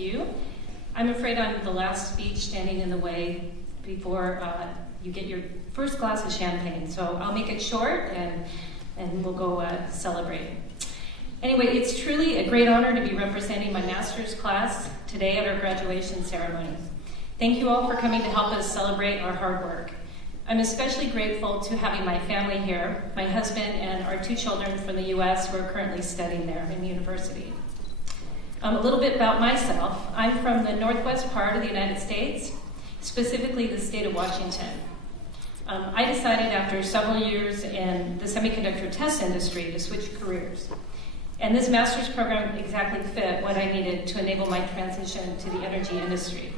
few. I'm afraid I'm the last speech standing in the way before you get your first glass of champagne. So I'll make it short and we'll go celebrate. Anyway, it's truly a great honor to be representing my master's class today at our graduation ceremony. Thank you all for coming to help us celebrate our hard work. I'm especially grateful to having my family here, my husband and our 2 children from the US who are currently studying there in university. A little bit about myself. I'm from the northwest part of the United States, specifically the state of Washington. I decided after several years in the semiconductor test industry to switch careers. And this master's program exactly fit what I needed to enable my transition to the energy industry.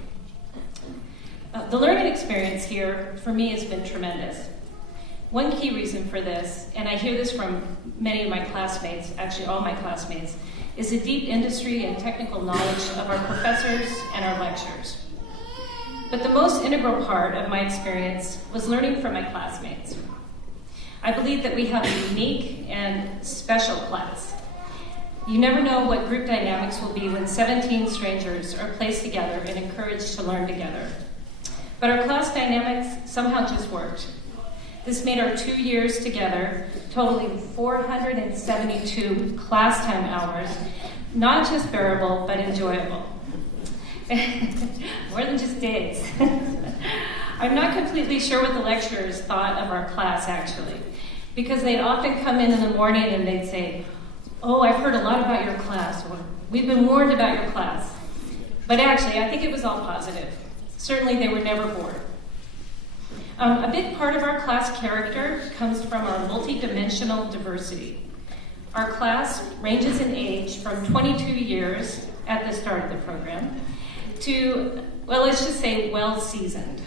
The learning experience here for me has been tremendous. One key reason for this, and I hear this from many of my classmates, actually all my classmates, is the deep industry and technical knowledge of our professors and our lecturers. But the most integral part of my experience was learning from my classmates. I believe that we have a unique and special class. You never know what group dynamics will be when 17 strangers are placed together and encouraged to learn together. But our class dynamics somehow just worked. This made our 2 years together, totaling 472 class time hours, not just bearable, but enjoyable. More than just days. I'm not completely sure what the lecturers thought of our class, actually, because they'd often come in the morning and they'd say, "Oh, I've heard a lot about your class," or "We've been warned about your class." But actually, I think it was all positive. Certainly, they were never bored. A big part of our class character comes from our multidimensional diversity. Our class ranges in age from 22 years at the start of the program to, well, let's just say well-seasoned.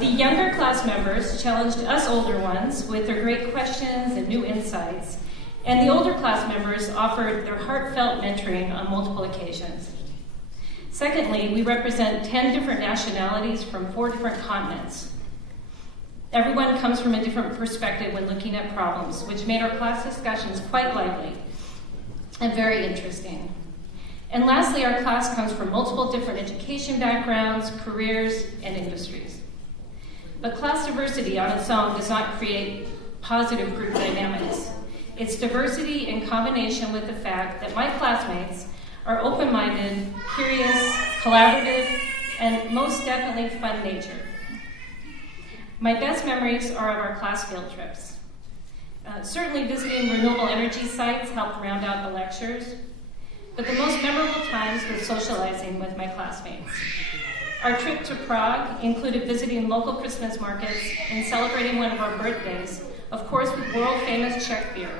The younger class members challenged us older ones with their great questions and new insights, and the older class members offered their heartfelt mentoring on multiple occasions. Secondly, we represent 10 different nationalities from 4 different continents. Everyone comes from a different perspective when looking at problems, which made our class discussions quite lively and very interesting. And lastly, our class comes from multiple different education backgrounds, careers, and industries. But class diversity on its own does not create positive group dynamics. It's diversity in combination with the fact that my classmates are open-minded, curious, collaborative, and most definitely fun-natured. My best memories are of our class field trips. Certainly visiting renewable energy sites helped round out the lectures, but the most memorable times were socializing with my classmates. Our trip to Prague included visiting local Christmas markets and celebrating one of our birthdays, of course with world-famous Czech beer.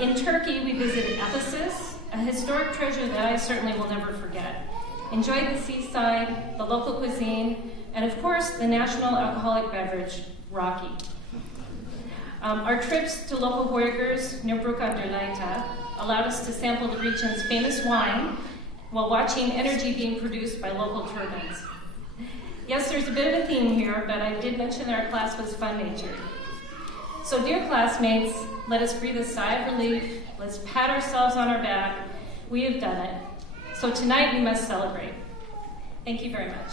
In Turkey, we visited Ephesus, a historic treasure that I certainly will never forget. Enjoyed the seaside, the local cuisine, and of course, the national alcoholic beverage, Rocky. Our trips to local Heugers near Brook an der Leitha allowed us to sample the region's famous wine while watching energy being produced by local turbines. Yes, there's a bit of a theme here, but I did mention that our class was fun-natured. So dear classmates, let us breathe a sigh of relief. Let's pat ourselves on our back. We have done it. So tonight we must celebrate. Thank you very much.